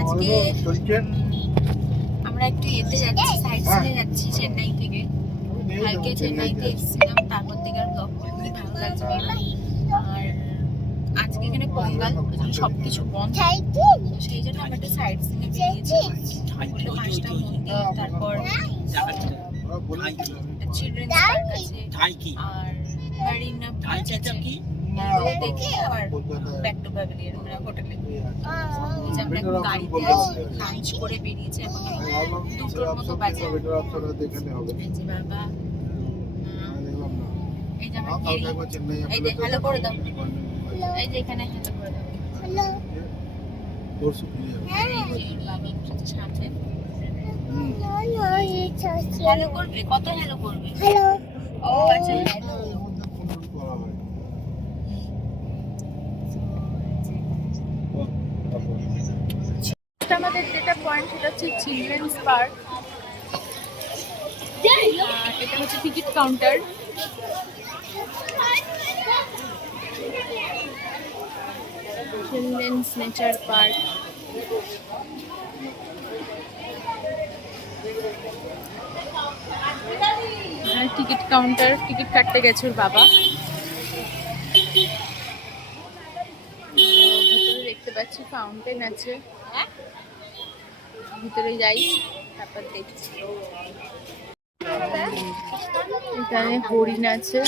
আজকে আমরা একটু এতে যাচ্ছি, সাইড সিনে যাচ্ছি চেন্নাই থেকে। কালকে চেন্নাইতে এসেছিলাম, তারপর থেকে আর ব্লগ করতে ভালো লাগছে না। আর আজকে এখানে পোঙ্গাল, সবকিছু বন্ধ, সেই জন্য আমরা একটা সাইড সিনে বেরিয়েছি। 5টা মন্দির, তারপর চিলড্রেন্স পার্ক আছে আর মারিনা বিচ আছে, এগুলো দেখে আবার ব্যাক টু প্যাভিলিয়ন মানে হোটেলে। আমরা এখন গাড়িতে আছি, লাঞ্চ করে বেরিয়েছি, এখন 2টোর মতো বাজে। এই যে বাবা, এই যে আমার গেরি, এই যে হ্যালো করে দাও, এই যে এখানে হ্যালো করে দাও, হ্যালো। এই যে বাবা বসেছে সামনে, হ্যালো করবে, কত হ্যালো করবে, হ্যালো। ও আচ্ছা হ্যালো। আমাদের যেটা পয়েন্ট সেটা হচ্ছে চিলড্রেন্স পার্ক। এটা হচ্ছে ticket counter. Children's nature park. Ticket counter, ticket কাটতে গেছে ওর বাবা। ভিতরে দেখতে পাচ্ছি ফাউন্টেন আছে, ভিতরে যাই তারপর দেখছি। এখানে হরিণ আছে,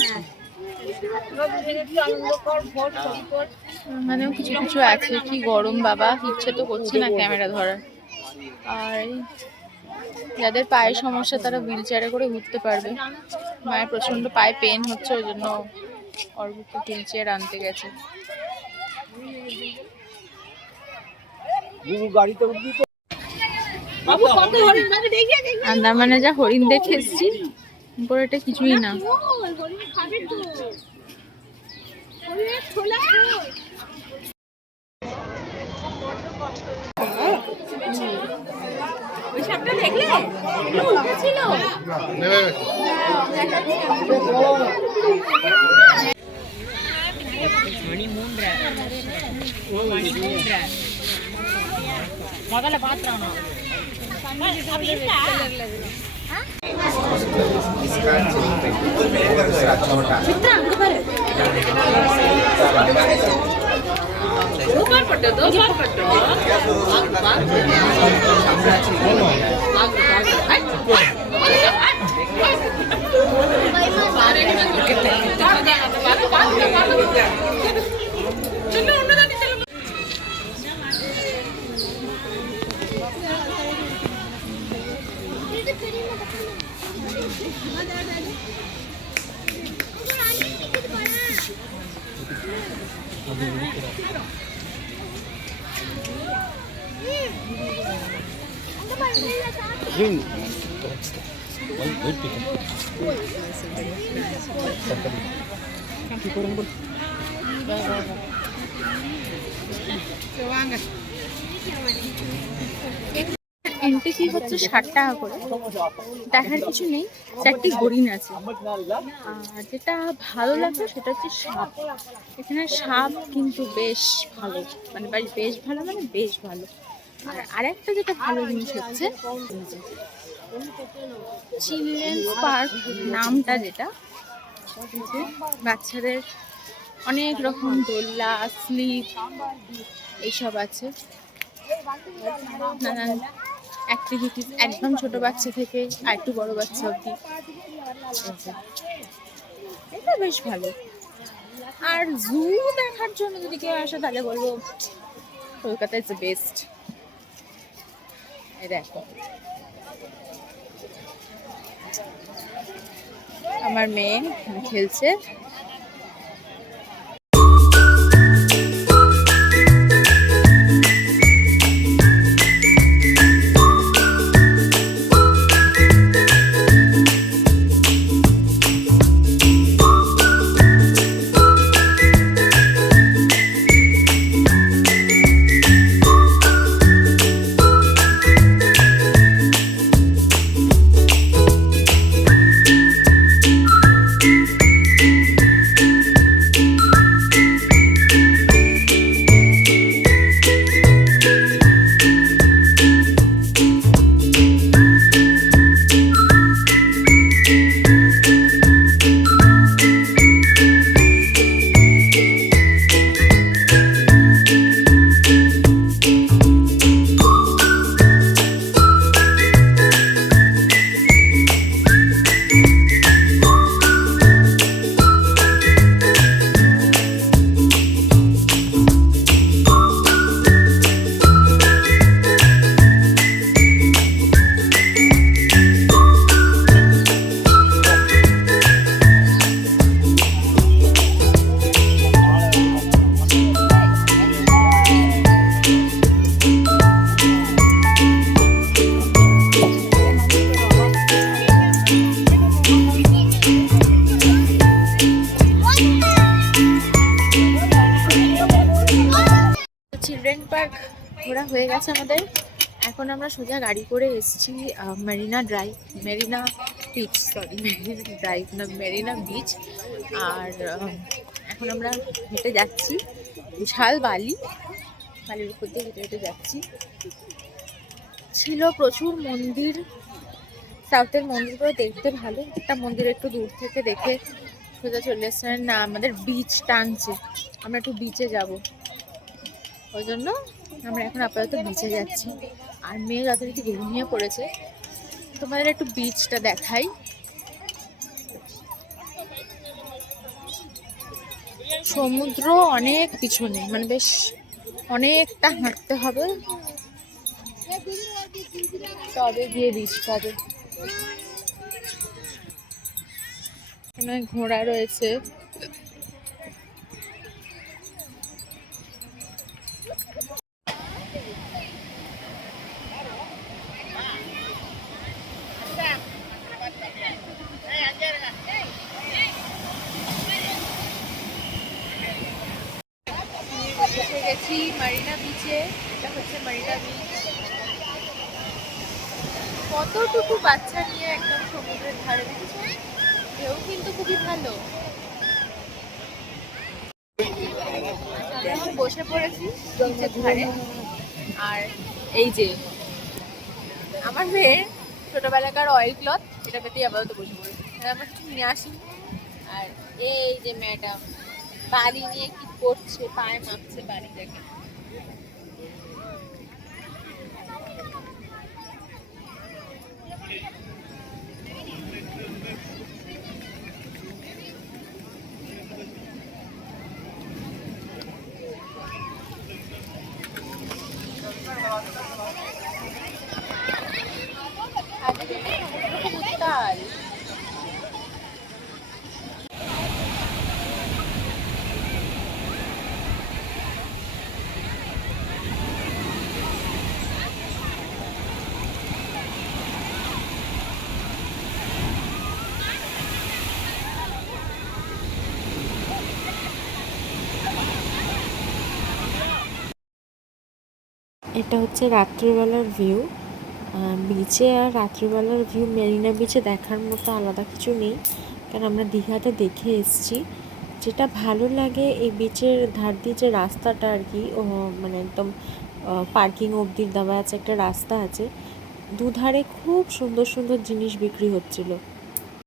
এখানেও কিছু কিছু আছে। কি গরম বাবা, ইচ্ছে তো করছে না ক্যামেরা ধরার। আর যাদের পায়ের সমস্যা তারা হুইল চেয়ারে করে ঘুরতে পারবে। মায়ের প্রচন্ড পায়ে পেন হচ্ছে, ওই জন্য অর্ঘ্যকে হুইল চেয়ার আনতে গেছে। আন্দামানে যা হরিণ দেখে এসছি, এটা কিছুই না। দেখলে ছিল முதல்ல பாத்துறானோ এন্ট্রি ফি হচ্ছে 60 টাকা করে। দেখার কিছু নেই, 4টি হরিণ আছে। আর যেটা ভালো লাগবে সেটা হচ্ছে সাপ। এখানে সাপ কিন্তু বেশ ভালো, মানে বেশ ভালো মানে বেশ ভালো। আর আরেকটা যেটা ভালো জিনিস হচ্ছে চিলড্রেন্স পার্ক নামটা, যেটা বাচ্চাদের অনেক রকম দোলনা, স্লিপ এইসব আছে, নানান অ্যাক্টিভিটিস, একদম ছোট বাচ্চা থেকে আর একটু বড় বাচ্চা অবধি। এটা বেশ ভালো। আর জু দেখার জন্য যদি কেউ আসে তাহলে বলবো কলকাতা ইজ দ্য বেস্ট। এই দেখো আমার মেয়ে খেলছে। চিলড্রেন পার্ক ঘোরা হয়ে গেছে আমাদের। এখন আমরা সোজা গাড়ি করে এসেছি Marina beach, sorry Marina drive না, মেরিনা বিচ। আর এখন আমরা হেঁটে যাচ্ছি, বিশাল বালির উপর দিয়ে হেঁটে হেঁটে যাচ্ছি। ছিল প্রচুর মন্দির, সাউথের মন্দিরগুলো দেখতে ভালো। একটা মন্দির একটু দূর থেকে দেখে সোজা চলে এসেছেন না, আমাদের বিচ টানছে, আমরা একটু বিচে যাব, ওই জন্য আমরা এখন আপাতত বিচে যাচ্ছি। আর মেয়ে যথারীতি ঘুমিয়ে পড়েছে। তোমাদের একটু বিচটা দেখাই। সমুদ্র অনেক পিছনে, মানে বেশ অনেকটা হাঁটতে হবে, তবে গিয়ে বিচ পাবে। এখানে ঘোড়া রয়েছে। এসে গেছি মারিনা বিচে। এটা হচ্ছে মারিনা বিচ। কতটুকু বাচ্চা নিয়ে একদম সমুদ্রের ধারে, দেখেছো? ঢেউ কিন্তু খুবই ভালো। আমরা এখন বসে পড়েছি বিচের ধারে। আর এই যে আমার মেয়ের ছোটবেলাকার অয়েল ক্লথ, এটা পেতেই আপাতত বসে পড়েছি। আমরা কিছু নিয়ে আসি। আর এই যে ম্যাডাম বালি নিয়ে কি করছে, পায়ে মাখছে বালি, দেখে। উত্তাল। এটা হচ্ছে রাত্রিবেলার ভিউ বিচে। আর রাত্রিবেলার ভিউ মেরিনা বিচে দেখার মতো আলাদা কিছু নেই, কারণ আমরা দীঘাতে দেখে এসেছি। যেটা ভালো লাগে এই বিচের ধার দিয়ে যে রাস্তাটা আর কি, মানে একদম পার্কিং অবধি দেওয়া আছে, একটা রাস্তা আছে, দুধারে খুব সুন্দর সুন্দর জিনিস বিক্রি হচ্ছিল।